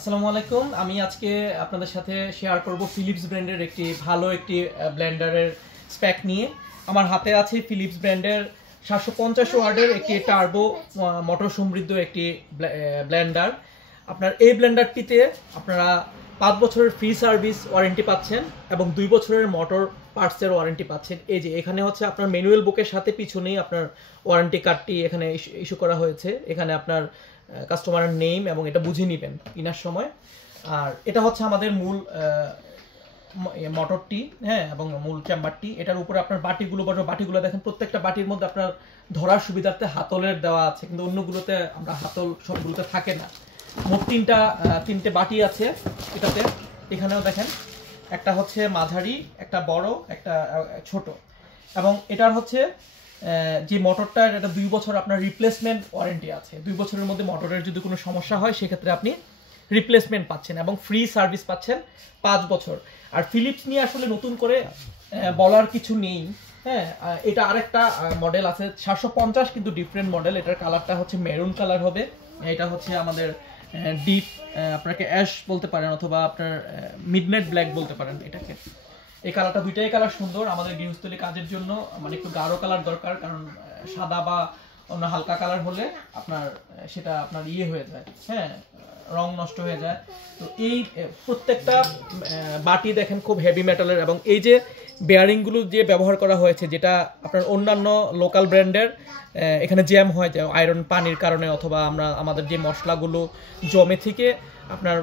আসসালামু আলাইকুম। আমি আজকে আপনাদের সাথে শেয়ার করব ফিলিপস ব্র্যান্ডের একটি ভালো ব্লেন্ডারের স্পেক নিয়ে। আমার হাতে আছে ফিলিপস ব্র্যান্ডের 750 ওয়াটের একটি টার্বো মোটর সমৃদ্ধ একটি ব্লেন্ডার। আপনার এই ব্লেন্ডারটিতে আপনারা 5 বছরের ফ্রি সার্ভিস ওয়ারেন্টি পাচ্ছেন এবং 2 বছরের মোটর পার্টসের ওয়ারেন্টি পাচ্ছেন। এই যে এখানে হচ্ছে আপনার ম্যানুয়াল বুকের সাথে পিছনেই আপনার ওয়ারেন্টি কার্ডটি এখানে ইস্যু করা হয়েছে। এখানে আপনার কাস্টমারের নেম এবং এটা বুঝে নেবেন কেনার সময়। আর এটা হচ্ছে আমাদের মূল মোটরটি, হ্যাঁ, এবং মূল চেম্বারটি। এটার উপরে আপনার বাটিগুলো দেখেন, প্রত্যেকটা বাটির মধ্যে আপনার ধরার সুবিধার্থে হাতলের দেওয়া আছে, কিন্তু অন্যগুলোতে আমরা হাতল সবগুলোতে থাকে না। মোট তিনটে বাটি আছে এটাতে। এখানেও দেখেন, একটা হচ্ছে মাঝারি, একটা বড়, একটা ছোট। এবং এটার হচ্ছে যে মোটরটার এটা 2 বছর আপনার রিপ্লেসমেন্ট ওয়ারেন্টি আছে। 2 বছরের মধ্যে মোটরের যদি কোনো সমস্যা হয় সেক্ষেত্রে আপনি রিপ্লেসমেন্ট পাচ্ছেন এবং ফ্রি সার্ভিস পাচ্ছেন 5 বছর। আর ফিলিপস নিয়ে আসলে নতুন করে বলার কিছু নেই, হ্যাঁ। এটা আরেকটা মডেল আছে 750, কিন্তু ডিফারেন্ট মডেল। এটার কালারটা হচ্ছে মেরুন কালার হবে। এটা হচ্ছে আমাদের ডিপ, আপনাকে অ্যাশ বলতে পারেন অথবা আপনার মিডনাইট ব্ল্যাক বলতে পারেন এটাকে। এই কালারটা, দুইটাই কালার সুন্দর। আমাদের গৃহস্থলী কাজের জন্য মানে একটু গাঢ় কালার দরকার, কারণ সাদা বা অন্য হালকা কালার হলে সেটা আপনার হয়ে যায়, হ্যাঁ, রং নষ্ট হয়ে যায়। তো এই প্রত্যেকটা বাটি দেখেন খুব হেভি মেটালের, এবং এই যে বেয়ারিংগুলো যে ব্যবহার করা হয়েছে, যেটা আপনার অন্যান্য লোকাল ব্র্যান্ডের এখানে জ্যাম হয় যে আয়রন পানির কারণে, অথবা আমাদের যে মশলাগুলো জমে থেকে আপনার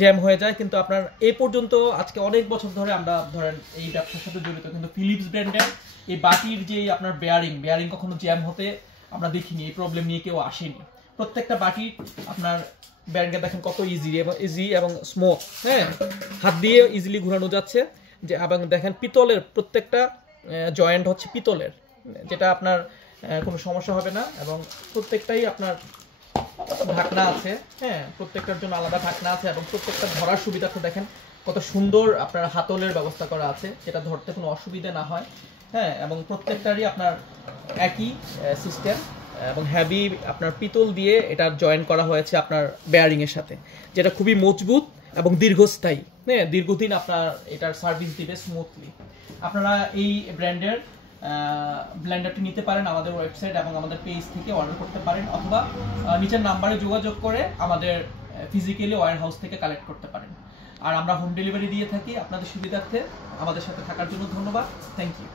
জ্যাম হয়ে যায়। কিন্তু আপনার এই পর্যন্ত আজকে অনেক বছর ধরে আমরা ধরেন এই ব্যবসার সাথে জড়িত, কিন্তু ফিলিপস ব্র্যান্ডের এই বাটির যে আপনার বেয়ারিং কখনো জ্যাম হতে আমরা দেখিনি, এই প্রবলেম নিয়ে কেউ আসেনি। প্রত্যেকটা বাটি আপনার ব্যারিংটা দেখেন কত ইজি এবং স্মুথ, হ্যাঁ, হাত দিয়ে ইজিলি ঘোরানো যাচ্ছে। যে এবং দেখেন পিতলের প্রত্যেকটা জয়েন্ট হচ্ছে পিতলের, যেটা আপনার কোনো সমস্যা হবে না। এবং প্রত্যেকটাই আপনার ঢাকনা আছে, হ্যাঁ, প্রত্যেকটার জন্য আলাদা ঢাকনা আছে, এবং প্রত্যেকটা ধরার সুবিধাতে দেখেন কত সুন্দর আপনার হাতলের ব্যবস্থা করা আছে, যেটা ধরতে কোনো অসুবিধা না হয়, হ্যাঁ। এবং প্রত্যেকটারই আপনার একই সিস্টেম, এবং হেভি আপনার পিতল দিয়ে এটা জয়েন করা হয়েছে আপনার বেয়ারিং এর সাথে, যেটা খুবই মজবুত এবং দীর্ঘস্থায়ী, হ্যাঁ, দীর্ঘদিন আপনার এটার সার্ভিস দিবে স্মুথলি। আপনারা এই ব্র্যান্ডের ব্লেন্ডারটি নিতে পারেন আমাদের ওয়েবসাইট এবং আমাদের পেজ থেকে অর্ডার করতে পারেন, অথবা নিচের নাম্বারে যোগাযোগ করে আমাদের ফিজিক্যালি ওয়্যার হাউস থেকে কালেক্ট করতে পারেন। আর আমরা হোম ডেলিভারি দিয়ে থাকি আপনাদের সুবিধার্থে। আমাদের সাথে থাকার জন্য ধন্যবাদ। Thank you.